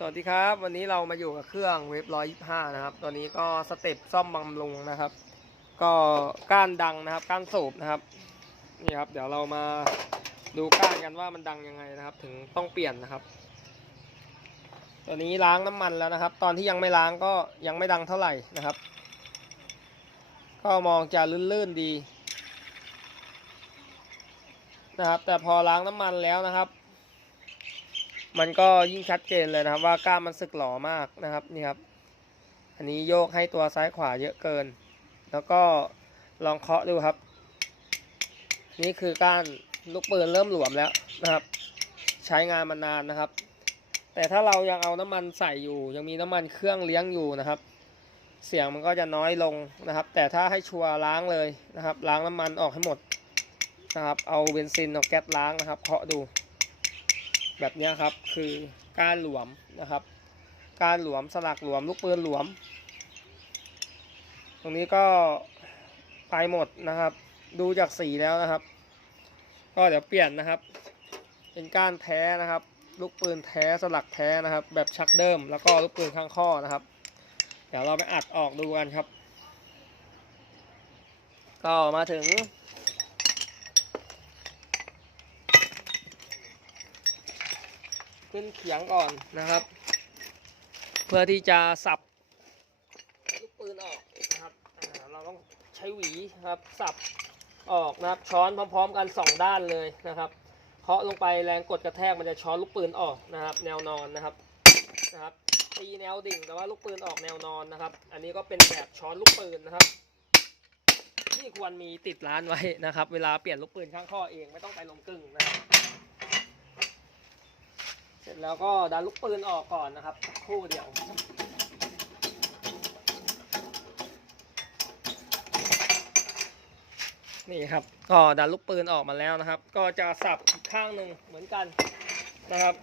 สวัสดีครับ วันนี้เรามาอยู่กับเครื่องเวฟร้อยยี่ห้านะครับ ตัวนี้ก็สเต็ปซ่อมบำรุงนะครับ ก็ก้านดังนะครับ ก้านสูบนะครับนี่ครับ เดี๋ยวเรามาดูก้านกันว่ามันดังยังไงนะครับ ถึงต้องเปลี่ยนนะครับ ตัวนี้ล้างน้ำมันแล้วนะครับ ตอนที่ยังไม่ล้างก็ยังไม่ดังเท่าไหร่นะครับ ก็มองจะลื่นๆดีนะครับ แต่พอล้างน้ำมันแล้วนะครับ มันก็ยิ่งชัดเจนเลยนะครับว่ากล้านมันสึกหล่อมากนะครับนี่ครับ อันนี้โยกให้ตัวซ้ายขวาเยอะเกิน แล้วก็ลองเคาะดูครับ นี่คือก้านลูกปืนเริ่มหลวมแล้วนะครับ ใช้งานมานานนะครับ แต่ถ้าเรายังเอาน้ำมันใส่อยู่ ยังมีน้ำมันเครื่องเลี้ยงอยู่นะครับ เสียงมันก็จะน้อยลงนะครับ แต่ถ้าให้ชัวร์ล้างเลยนะครับ ล้างน้ำมันออกให้หมดนะครับ เอาเบนซินเอาแก๊สล้างนะครับเคาะดู แบบนี้ครับคือการหลวมนะครับ การหลวมสลักหลวมลูกปืนหลวม ตรงนี้ก็ไปหมดนะครับ ดูจากสีแล้วนะครับ ก็เดี๋ยวเปลี่ยนนะครับ เป็นก้านแท้นะครับ ลูกปืนแท้สลักแท้นะครับ แบบชักเดิมแล้วก็ลูกปืนข้างข้อนะครับ เดี๋ยวเราไปอัดออกดูกันครับ ก็มาถึง ขึ้นเขียงก่อนนะครับ เพื่อที่จะสับลูกปืนออกนะครับเราต้องใช้หวีครับสับออกนะครับช้อนพร้อม ๆ กันสองด้านเลยนะครับเคาะลงไปแรงกดกระแทกมันจะช้อนลูกปืนออกนะครับ แนวนอนนะครับนะครับตีแนวดิ่งแต่ว่าลูกปืนออกแนวนอนนะครับ อันนี้ก็เป็นแบบช้อนลูกปืนนะครับที่ควรมีติดร้านไว้นะครับ เวลาเปลี่ยนลูกปืนข้างข้อเองไม่ต้องไปลงกึ่งนะครับ ร็จแล้วก็ดันลูกปืนออกก่อนนะครับสักครู่เดียวนี่ครับก็ดันลูกปืนออกมาแล้วนะครับ ก็จะสับข้างหนึ่งเหมือนกันนะครับ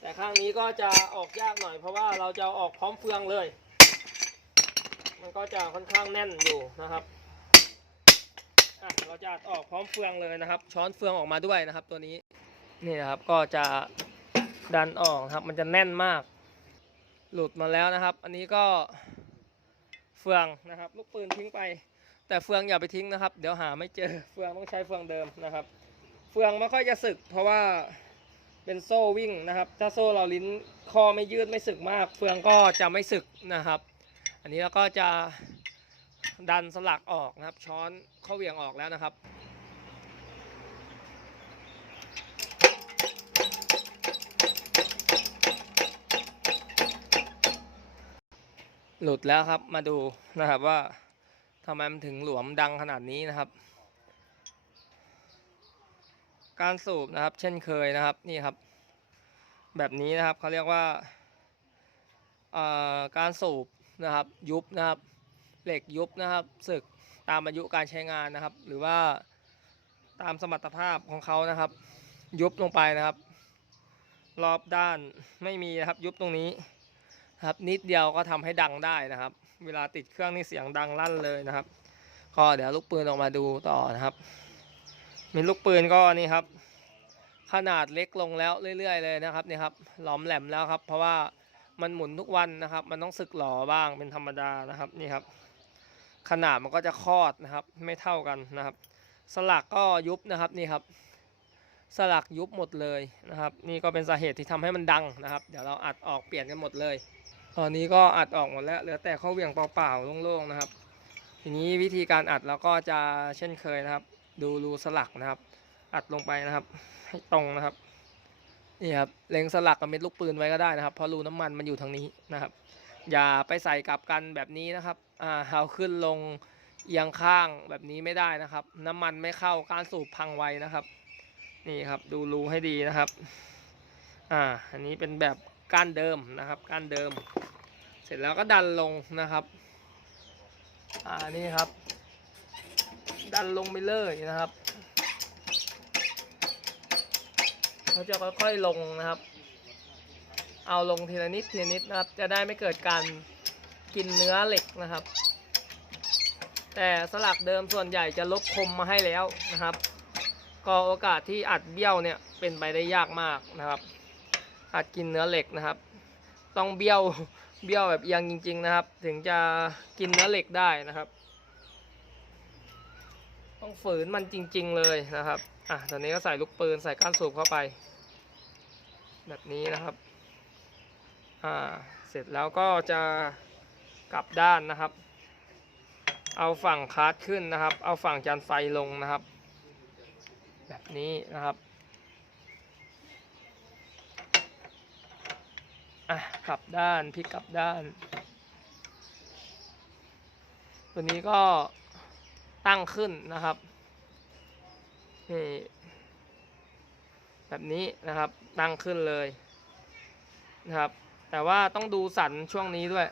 แต่ข้างนี้ก็จะออกยากหน่อย เพราะว่าเราจะออกพร้อมเฟืองเลย มันก็จะค่อนข้างแน่นอยู่นะครับเราจะออกพร้อมเฟืองเลยนะครับ ช้อนเฟืองออกมาด้วยนะครับ ตัวนี้นี่นะครับก็จะ ดันออกครับ มันจะแน่นมาก หลุดมาแล้วนะครับ อันนี้ก็เฟืองนะครับ ลูกปืนทิ้งไป แต่เฟืองอย่าไปทิ้งนะครับ เดี๋ยวหาไม่เจอเฟืองต้องใช้เฟืองเดิมนะครับ เฟืองไม่ค่อยจะสึก เพราะว่าเป็นโซ่วิ่งนะครับ ถ้าโซ่เราลิ้นคอไม่ยืดไม่สึกมาก เฟืองก็จะไม่สึกนะครับ อันนี้เราก็จะดันสลักออกนะครับ ช้อนเข้าเหวี่ยงออกแล้วนะครับ หลุดแล้วครับมาดูนะครับว่าทำไมมันถึงหลวมดังขนาดนี้นะครับ การสูบนะครับ เช่นเคยนะครับนี่ครับ แบบนี้นะครับเขาเรียกว่าการสูบนะครับยุบนะครับ เหล็กยุบนะครับสึกตามอายุการใช้งานนะครับ หรือว่าตามสมรรถภาพของเขานะครับ ยุบลงไปนะครับ รอบด้านไม่มีนะครับ ยุบตรงนี้ ครับนิดเดียวก็ทำให้ดังได้นะครับ เวลาติดเครื่องนี่เสียงดังลั่นเลยนะครับ ก็เดี๋ยวลูกปืนออกมาดูต่อนะครับมีลูกปืนก็นี่ครับ ขนาดเล็กลงแล้วเรื่อย ๆ เลยนะครับนี่ครับหลอมแหลมแล้วครับ เพราะว่ามันหมุนทุกวันนะครับ มันต้องสึกหล่อบ้างเป็นธรรมดานะครับนี่ครับ ขนาดมันก็จะคลอดนะครับ ไม่เท่ากันนะครับ สลักก็ยุบนะครับนี่ครับ สลักยุบหมดเลยนะครับ นี่ก็เป็นสาเหตุที่ทำให้มันดังนะครับ เดี๋ยวเราอัดออกเปลี่ยนกันหมดเลย ตอนนี้ก็อัดออกหมดแล้วเหลือแต่ข้อเวียงเปล่าๆโล่งๆนะครับ ทีนี้วิธีการอัดเราก็จะเช่นเคยนะครับ ดูรูสลักนะครับ อัดลงไปนะครับ ให้ตรงนะครับนี่ครับเล็งสลักกับเม็ดลูกปืนไว้ก็ได้นะครับเพราะรูน้ำมันมันอยู่ทางนี้นะครับ อย่าไปใส่กลับกันแบบนี้นะครับอ่าเอาขึ้นลงเอียงข้างแบบนี้ไม่ได้นะครับ น้ำมันไม่เข้าการสูบพังไวนะครับ นี่ครับดูรูให้ดีนะครับอ่าอันนี้เป็นแบบก้านเดิมนะครับก้านเดิม เสร็จแล้วก็ดันลงนะครับ อ่านี่ครับ ดันลงไปเลยนะครับเราจะค่อยๆลงนะครับ เอาลงทีละนิดทีละนิดนะครับ จะได้ไม่เกิดการกินเนื้อเหล็กนะครับ แต่สลักเดิมส่วนใหญ่จะลบคมมาให้แล้วนะครับ ก็โอกาสที่อัดเบี้ยวเนี่ยเป็นไปได้ยากมากนะครับ อัดกินเนื้อเหล็กนะครับ ต้องเบี้ยว เบี้ยวแบบเอียงจริง ๆ นะครับ ถึงจะกินเนื้อเหล็กได้นะครับ ต้องฝืนมันจริง ๆ เลยนะครับอะตอนนี้ก็ใส่ลูกปืนใส่ก้านสูบเข้าไป แบบนี้นะครับอ่าเสร็จแล้วก็จะกลับด้านนะครับ เอาฝั่งคาร์ดขึ้นนะครับ เอาฝั่งจานไฟลงนะครับ แบบนี้นะครับ อะกลับด้านพลิกกลับด้าน ตัวนี้ก็ตั้งขึ้นนะครับนี่แบบนี้นะครับตั้งขึ้นเลยนะครับ แต่ว่าต้องดูสันช่วงนี้ด้วย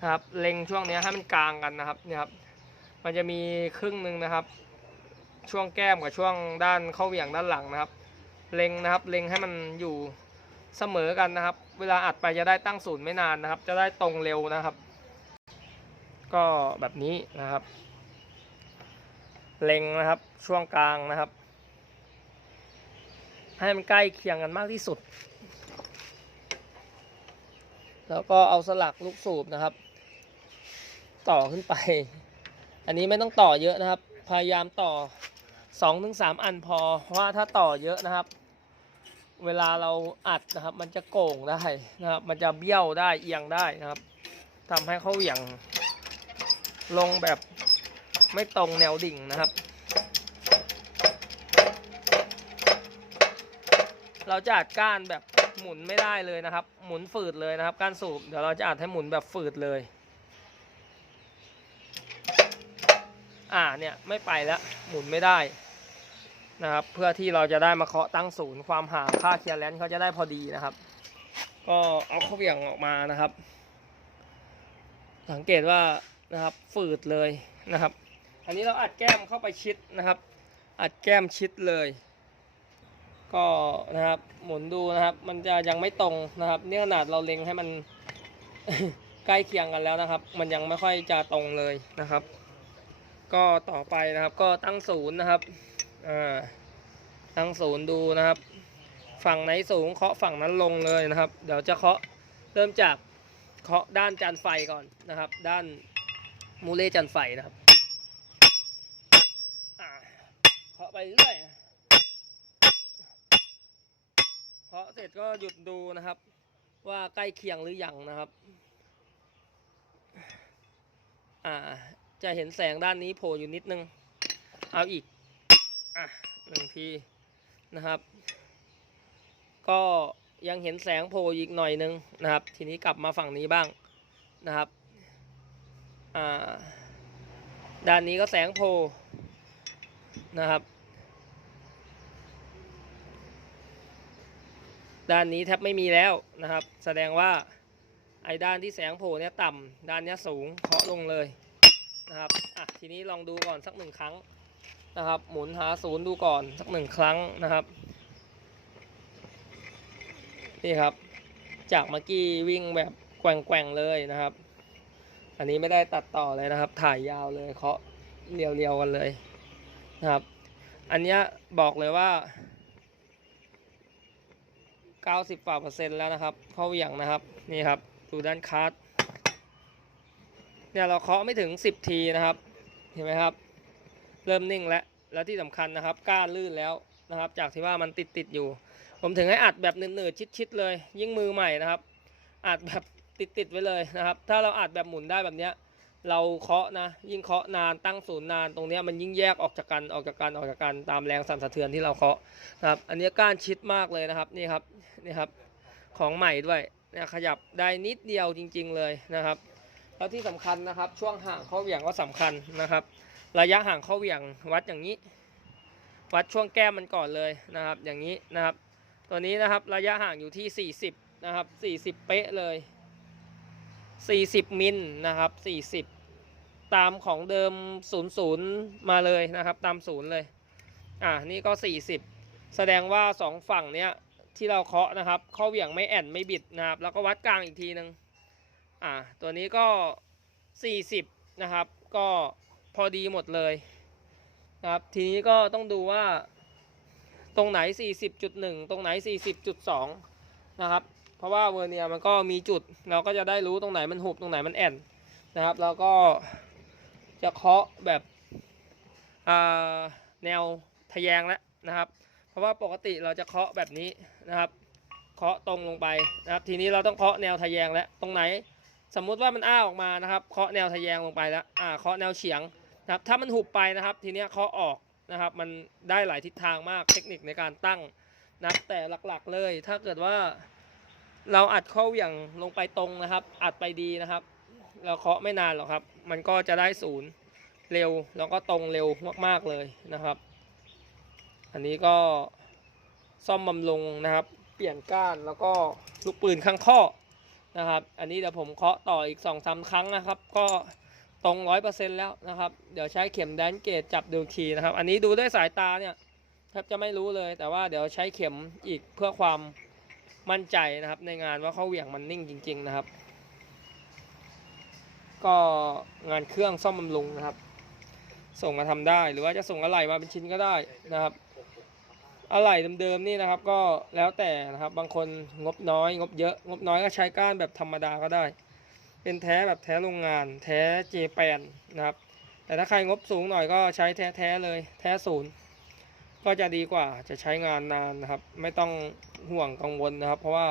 นะครับเล็งช่วงนี้ให้มันกลางกันนะครับเนี่ยครับมันจะมีครึ่งหนึ่งนะครับ ช่วงแก้มกับช่วงด้านเข้าเหวี่ยงด้านหลังนะครับ เล็งนะครับเล็งให้มันอยู่เสมอกันนะครับ เวลาอัดไปจะได้ตั้งศูนย์ไม่นานนะครับ จะได้ตรงเร็วนะครับ ก็แบบนี้นะครับ เล็งนะครับช่วงกลางนะครับ ให้มันใกล้เคียงกันมากที่สุด แล้วก็เอาสลักลูกสูบนะครับ ต่อขึ้นไป อันนี้ไม่ต้องต่อเยอะนะครับ พยายามต่อ2อถึงสอันพอเพราะว่าถ้าต่อเยอะนะครับ เวลาเราอัดนะครับ มันจะโก่งได้นะครับ มันจะเบี้ยวได้เอียงได้นะครับทำให้เขาเหวี่ยง ลงแบบไม่ตรงแนวดิ่งนะครับ เราจะอัดก้านแบบหมุนไม่ได้เลยนะครับ หมุนฝืดเลยนะครับ ก้านสูบเดี๋ยวเราจะอัดให้หมุนแบบฝืดเลย อ่าเนี่ยไม่ไปแล้วหมุนไม่ได้ นะครับ เพื่อที่เราจะได้มาเคาะตั้งศูนย์ความห่างค่าเคลียร์แลนซ์เขาจะได้พอดีนะครับ ก็เอาเข้าเหวี่ยงออกมานะครับ สังเกตว่านะครับฝืดเลยนะครับ อันนี้เราอัดแก้มเข้าไปชิดนะครับ อัดแก้มชิดเลย ก็นะครับหมุนดูนะครับ มันจะยังไม่ตรงนะครับเนี่ยขนาดเราเล็งให้มันใกล้เคียงกันแล้วนะครับ มันยังไม่ค่อยจะตรงเลยนะครับ ก็ต่อไปนะครับก็ตั้งศูนย์นะครับ อ่าตั้งศูนย์ดูนะครับ ฝั่งไหนสูงเคาะฝั่งนั้นลงเลยนะครับ เดี๋ยวจะเคาะเริ่มจากเคาะด้านจานไฟก่อนนะครับ ด้านมูเล่จานไฟนะครับเคาะไปเรื่อยเคาะเสร็จก็หยุดดูนะครับ ว่าใกล้เคียงหรือยังนะครับอ่าจะเห็นแสงด้านนี้โผล่อยู่นิดนึง เอาอีก อะหนึ่งทีนะครับ ก็ยังเห็นแสงโผล่อีกหน่อยนึงนะครับ ทีนี้กลับมาฝั่งนี้บ้างนะครับอ่าด้านนี้ก็แสงโผล่นะครับ ด้านนี้แทบไม่มีแล้วนะครับ แสดงว่าไอ้ด้านที่แสงโผล่เนี่ยต่ำด้านเนี้ยสูงเคาะลงเลยนะครับอะทีนี้ลองดูก่อนสักหนึ่งครั้ง นะครับ หมุนหาศูนย์ดูก่อนสักหนึ่งครั้งนะครับ นี่ครับ จากเมื่อกี้วิ่งแบบแกว่งๆเลยนะครับ อันนี้ไม่ได้ตัดต่อเลยนะครับ ถ่ายยาวเลยเคาะเรียวๆกันเลยนะครับ อันนี้บอกเลยว่า90ฝ่าเปอร์เซ็นต์แล้วนะครับ เข้าเหวี่ยงนะครับ นี่ครับ ดูด้านคาร์ดเนี่ยเราเคาะไม่ถึง 10 ทีนะครับ เห็นไหมครับ เริ่มนิ่งแล้ว แล้วที่สำคัญนะครับก้านลื่นแล้วนะครับ จากที่ว่ามันติดติดอยู่ ผมถึงให้อัดแบบหนืดๆชิดๆเลย ยิ่งมือใหม่นะครับ อัดแบบติดๆไว้เลยนะครับ ถ้าเราอัดแบบหมุนได้แบบเนี้ยเราเคาะนะ ยิ่งเคาะนานตั้งศูนย์นานตรงเนี้ยมันยิ่งแยกออกจากกันออกจากกันออกจากกันตามแรงสั่นสะเทือนที่เราเคาะนะครับ อันนี้ก้านชิดมากเลยนะครับนี่ครับนี่ครับของใหม่ด้วยเนี่ยขยับได้นิดเดียวจริง ๆเลยนะครับ แล้วที่สำคัญนะครับ ช่วงห่างเข้าเหวี่ยงก็สำคัญนะครับ ระยะห่างเข้าเหวี่ยงวัดอย่างนี้ วัดช่วงแก้มมันก่อนเลยนะครับ อย่างนี้นะครับ ตัวนี้นะครับระยะห่างอยู่ที่ 40 นะครับ 40 เป๊ะเลย 40 มิลนะครับ 40 ตามของเดิม 00 มาเลยนะครับ ตามศูนย์เลย อ่านี่ก็ 40 แสดงว่า 2 ฝั่งเนี้ยที่เราเคาะนะครับเข้าเหวี่ยงไม่แอนไม่บิดนะครับ แล้วก็วัดกลางอีกทีหนึ่งอ่าตัวนี้ก็ 40 นะครับ ก็ พอดีหมดเลยนะครับทีนี้ก็ต้องดูว่า ตรงไหน 40.1 ตรงไหน 40.2 นะครับ เพราะว่าเวอร์เนียมันก็มีจุด เราก็จะได้รู้ตรงไหนมันหุบตรงไหนมันแอนนะครับ แล้วก็จะเคาะแบบแนวทะแยงแล้วนะครับ เพราะว่าปกติเราจะเคาะแบบนี้นะครับเคาะตรงลงไปนะครับ ทีนี้เราต้องเคาะแนวทะแยงแล้วตรงไหน สมมุติว่ามันอ้าออกมานะครับ เคาะแนวทะแยงลงไปแล้วอ่าเคาะแนวเฉียง นะครับถ้ามันหุบไปนะครับ ทีเนี้ยเคาะออกนะครับมันได้หลายทิศทางมากเทคนิคในการตั้งนะครับแต่หลักๆเลยถ้าเกิดว่าเราอัดเข้าอย่างลงไปตรงนะครับ อัดไปดีนะครับ เราเคาะไม่นานหรอกครับ มันก็จะได้ศูนย์เร็วแล้วก็ตรงเร็วมากๆเลยนะครับ อันนี้ก็ซ่อมบำรุงนะครับ เปลี่ยนก้านแล้วก็ลูกปืนข้างข้อนะครับ อันนี้เดี๋ยวผมเคาะต่ออีกสองสามครั้งนะครับ ก็ ตรงร้อยเปอร์เซ็นแล้วนะครับ เดี๋ยวใช้เข็มแดนเกตจับดูอีกทีนะครับ อันนี้ดูด้วยสายตาเนี่ยแทบจะไม่รู้เลย แต่ว่าเดี๋ยวใช้เข็มอีกเพื่อความมั่นใจนะครับ ในงานว่าเขาเหวี่ยงมันนิ่งจริง ๆ นะครับ ก็งานเครื่องซ่อมบำรุงนะครับ ส่งมาทำได้หรือว่าจะส่งอะไหล่มาเป็นชิ้นก็ได้นะครับอะไหล่เดิมๆนี่นะครับ ก็แล้วแต่นะครับ บางคนงบน้อย งบเยอะ งบน้อยก็ใช้ก้านแบบธรรมดาก็ได้ เป็นแท้แบบแท้โรงงาน แท้เจแปนนะครับ แต่ถ้าใครงบสูงหน่อยก็ใช้แท้ๆเลย แท้ศูนย์ก็จะดีกว่าจะใช้งานนานนะครับ ไม่ต้องห่วงกังวลนะครับ เพราะว่า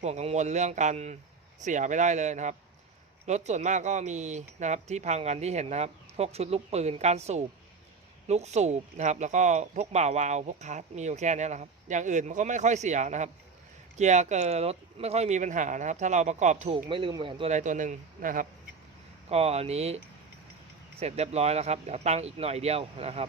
ห่วงกังวลเรื่องการเสียไปได้เลยนะครับรถส่วนมากก็มีนะครับที่พังกันที่เห็นนะครับ พวกชุดลูกปืนการสูบลูกสูบนะครับ แล้วก็พวกบ่าวาวพวกคัสมีอยู่แค่นี้แหละครับ อย่างอื่นมันก็ไม่ค่อยเสียนะครับ เกียร์เกอร์รถไม่ค่อยมีปัญหานะครับ ถ้าเราประกอบถูกไม่ลืมแหวนตัวใดตัวหนึ่งนะครับ ก็อันนี้เสร็จเรียบร้อยแล้วครับ เดี๋ยวตั้งอีกหน่อยเดียวนะครับ